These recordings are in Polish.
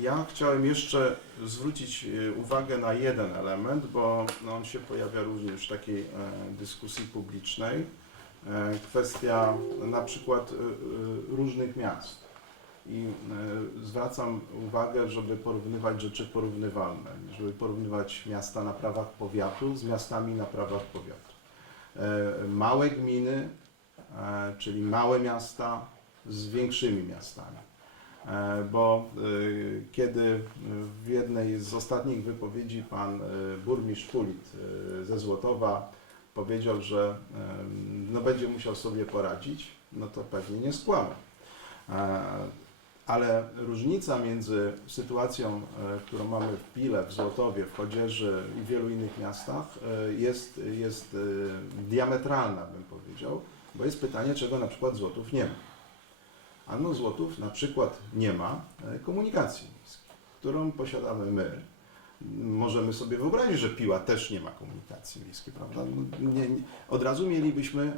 Ja chciałem jeszcze zwrócić e, uwagę na jeden element, bo on się pojawia również w takiej e, dyskusji publicznej. E, kwestia na przykład różnych miast. I zwracam uwagę, żeby porównywać rzeczy porównywalne, żeby porównywać miasta na prawach powiatu z miastami na prawach powiatu. Małe gminy, czyli małe miasta z większymi miastami. E, Bo y, kiedy w jednej z ostatnich wypowiedzi pan y, burmistrz Pulit ze Złotowa powiedział, że no, będzie musiał sobie poradzić, no to pewnie nie skłamał. E, Ale różnica między sytuacją, e, którą mamy w Pile, w Złotowie, w Chodzieży i w wielu innych miastach e, jest, jest e, diametralna, bym powiedział, bo jest pytanie, czego na przykład Złotów nie ma. Ano Złotów na przykład nie ma e, komunikacji miejskiej, którą posiadamy my. Możemy sobie wyobrazić, że Piła też nie ma komunikacji miejskiej, prawda? No, Nie, nie, od razu mielibyśmy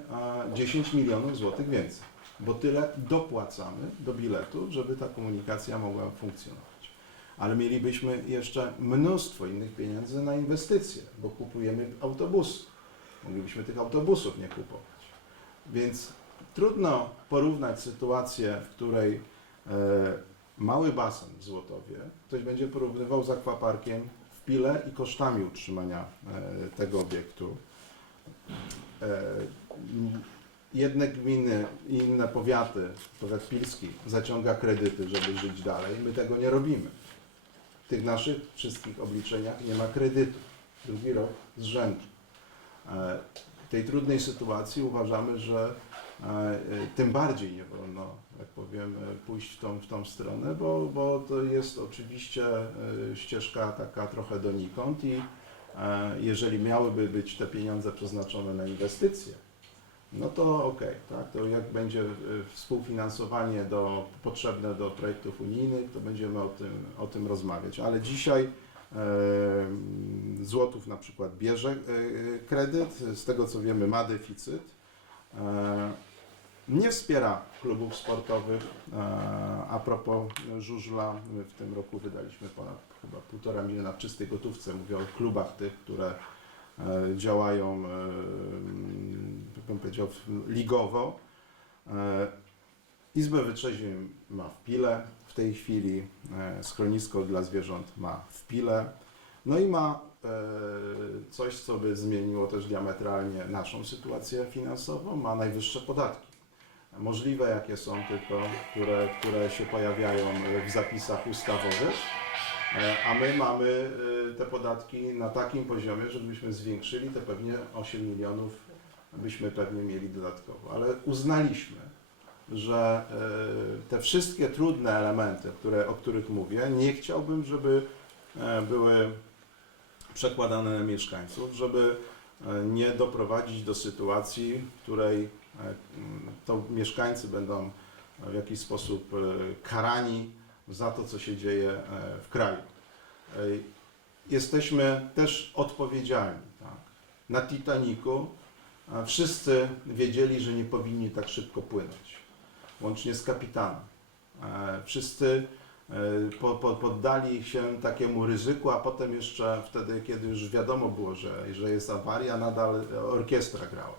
e, 10 milionów złotych więcej, bo tyle dopłacamy do biletu, żeby ta komunikacja mogła funkcjonować. Ale mielibyśmy jeszcze mnóstwo innych pieniędzy na inwestycje, bo kupujemy autobusy. Moglibyśmy tych autobusów nie kupować. Więc trudno porównać sytuację, w której e, mały basen w Złotowie ktoś będzie porównywał z akwaparkiem w Pile i kosztami utrzymania e, tego obiektu. E, jedne gminy i inne powiaty, powiat pilski, zaciąga kredyty, żeby żyć dalej. My tego nie robimy. W tych naszych wszystkich obliczeniach nie ma kredytu. Drugi rok z rzędu. E, W tej trudnej sytuacji uważamy, że tym bardziej nie wolno, jak powiem, e, pójść w tą, w tą stronę, bo, bo to jest oczywiście e, ścieżka taka trochę donikąd i e, jeżeli miałyby być te pieniądze przeznaczone na inwestycje, no to okej, tak? To jak będzie e, współfinansowanie do, potrzebne do projektów unijnych, to będziemy o tym, o tym rozmawiać. Ale dzisiaj e, Złotów na przykład bierze e, kredyt, z tego co wiemy ma deficyt. E, nie wspiera klubów sportowych. E, A propos żużla, my w tym roku wydaliśmy ponad chyba półtora miliona w czystej gotówce. Mówię o klubach tych, które e, działają, e, bym powiedział, ligowo. Izbę Wytrzeźwień ma w Pile w tej chwili, schronisko dla zwierząt ma w Pile. No i ma coś, co by zmieniło też diametralnie naszą sytuację finansową, ma najwyższe podatki. Możliwe jakie są tylko, które, które się pojawiają w zapisach ustawowych, E, a my mamy e, te podatki na takim poziomie, żebyśmy zwiększyli, te pewnie 8 milionów byśmy pewnie mieli dodatkowo. Ale uznaliśmy, że e, te wszystkie trudne elementy, które, o których mówię, nie chciałbym, żeby były przekładane na mieszkańców, żeby nie doprowadzić do sytuacji, w której to mieszkańcy będą w jakiś sposób e, karani za to, co się dzieje e, w kraju. E, Jesteśmy też odpowiedzialni. Tak? Na Titaniku wszyscy wiedzieli, że nie powinni tak szybko płynąć, łącznie z kapitanem. Wszyscy po, po, poddali się takiemu ryzyku, a potem jeszcze wtedy, kiedy już wiadomo było, że, że jest awaria, nadal orkiestra grała.